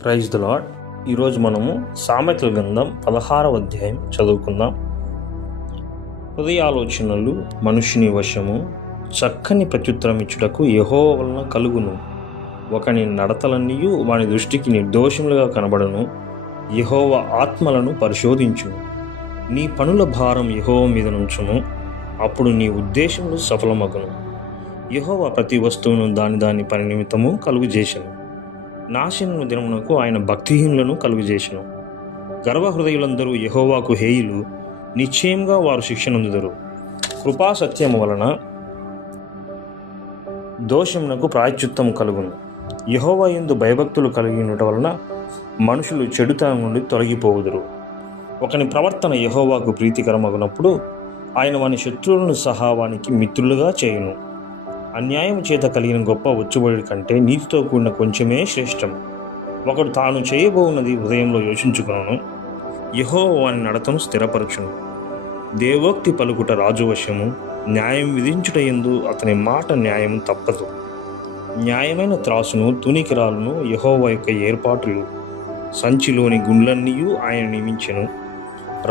Praise the lord. ఈరోజు మనము సామెతల గ్రంథం 16వ అధ్యాయం చదువుకుందాం. హృదయాలోచనలు మనుష్యుని వశము, చక్కని ప్రత్యుత్తరం ఇచ్చుటకు యెహోవా వలన కలుగును. ఒకని నడతలన్నీయు వాని దృష్టికి నిర్దోషములుగా కనబడును. యెహోవా ఆత్మలను పరిశోధించును. నీ పనుల భారం యెహోవా మీద నుంచును, అప్పుడు నీ ఉద్దేశములు సఫలమగును. యెహోవా ప్రతి వస్తువును దాని పని నిమిత్తము కలుగజేసెను. నాశనము దినమునకు ఆయన భక్తిహీనులను కలుగజేసెను. గర్వహృదయులందరూ యెహోవాకు హేయులు, నిశ్చయంగా వారు శిక్షనొందుదురు. కృపా సత్యము వలన దోషమునకు ప్రాయశ్చిత్తము కలుగును. యెహోవా యందు భయభక్తులు కలిగినట వలన మనుషులు చెడుతనం నుండి తొలగిపోవుదురు. ఒకని ప్రవర్తన యెహోవాకు ప్రీతికరమగునప్పుడు ఆయన వాని శత్రువులను సహా వానికి మిత్రులుగా చేయును. అన్యాయం చేత కలిగిన గొప్ప వచ్చుబడి కంటే నీతితో కూడిన కొంచెమే శ్రేష్టం. ఒకడు తాను చేయబోవున్నది హృదయంలో యోచించుకొనును, యెహోవా వాని నడతను స్థిరపరచును. దేవోక్తి పలుకుట రాజు వశము, న్యాయం విధించుట యందు అతని మాట న్యాయం తప్పదు. న్యాయమైన త్రాసును తునికిరాలను యెహోవా యొక్క ఏర్పాట్లు. సంచిలోని గుండ్లన్నీయు ఆయన నియమించెను.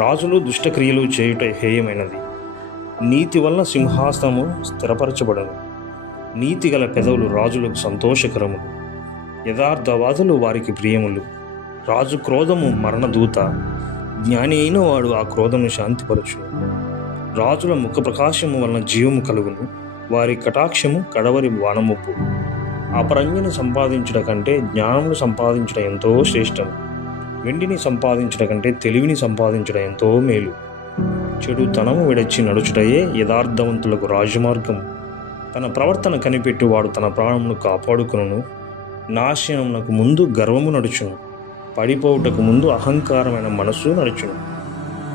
రాజులు దుష్టక్రియలు చేయుట హేయమైనది. నీతి వలన సింహాసనము స్థిరపరచబడను. నీతిగల పెదవులు రాజులకు సంతోషకరములు, యథార్థవాదులు వారికి ప్రియములు. రాజు క్రోధము మరణదూత, జ్ఞాని అయిన వాడు ఆ క్రోధమును శాంతిపరచును. రాజుల ముఖ ప్రకాశము వలన జీవము కలుగును, వారి కటాక్షము కడవరి వానముప్పు. అపరంజిని సంపాదించుట కంటే జ్ఞానమును సంపాదించుట ఎంతో శ్రేష్టం. వెండిని సంపాదించుట కంటే తెలివిని సంపాదించుట ఎంతో మేలు. చెడుతనము విడచి నడుచుటయే యథార్థవంతులకు రాజమార్గం. తన ప్రవర్తన కనిపెట్టువాడు తన ప్రాణమును కాపాడుకొనును. నాశనమునకు ముందు గర్వము నడుచును, పడిపోవుటకు ముందు అహంకారమైన మనస్సు నడుచును.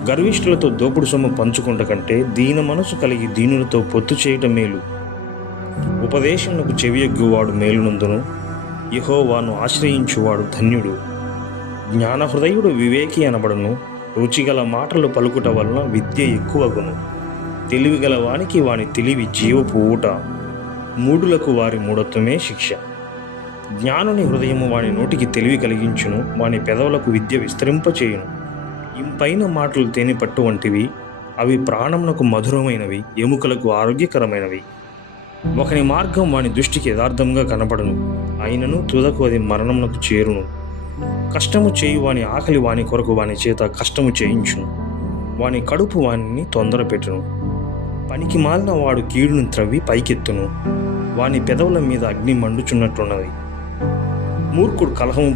గర్విష్ఠులతో దోపుడు సొమ్ము పంచుకుంట కంటే దీన మనసు కలిగి దీనులతో పొత్తు చేయటం మేలు. ఉపదేశమునకు చెవియొగ్గువాడు మేలునందును, యెహోవాను ఆశ్రయించువాడు ధన్యుడు. జ్ఞానహృదయుడు వివేకి అనబడును. రుచిగల మాటలు పలుకుట వలన విద్య ఎక్కువగును. తెలివిగల వానికి వాని తెలివి జీవపు ఊట, మూఢులకు వారి మూఢత్వమే శిక్ష. జ్ఞానుని హృదయము వాని నోటికి తెలివి కలిగించును, వాని పెదవులకు విద్య విస్తరింపచేయును. ఇంపైన మాటలు తేనె పట్టు వంటివి, అవి ప్రాణమునకు మధురమైనవి, ఎముకలకు ఆరోగ్యకరమైనవి. ఒకని మార్గం వాని దృష్టికి యథార్థంగా కనబడును, అయినను తుదకు అది మరణమునకు చేరును. కష్టము చేయు వాని ఆకలి వాని కొరకు వాని చేత కష్టము చేయించును, వాని కడుపు వానిని తొందర పెట్టును. పనికి మాలిన వాడు కీడును త్రవ్వి పైకెత్తును, వాని పెదవుల మీద అగ్ని మండుచున్నట్లున్నది. మూర్ఖుడు కలహము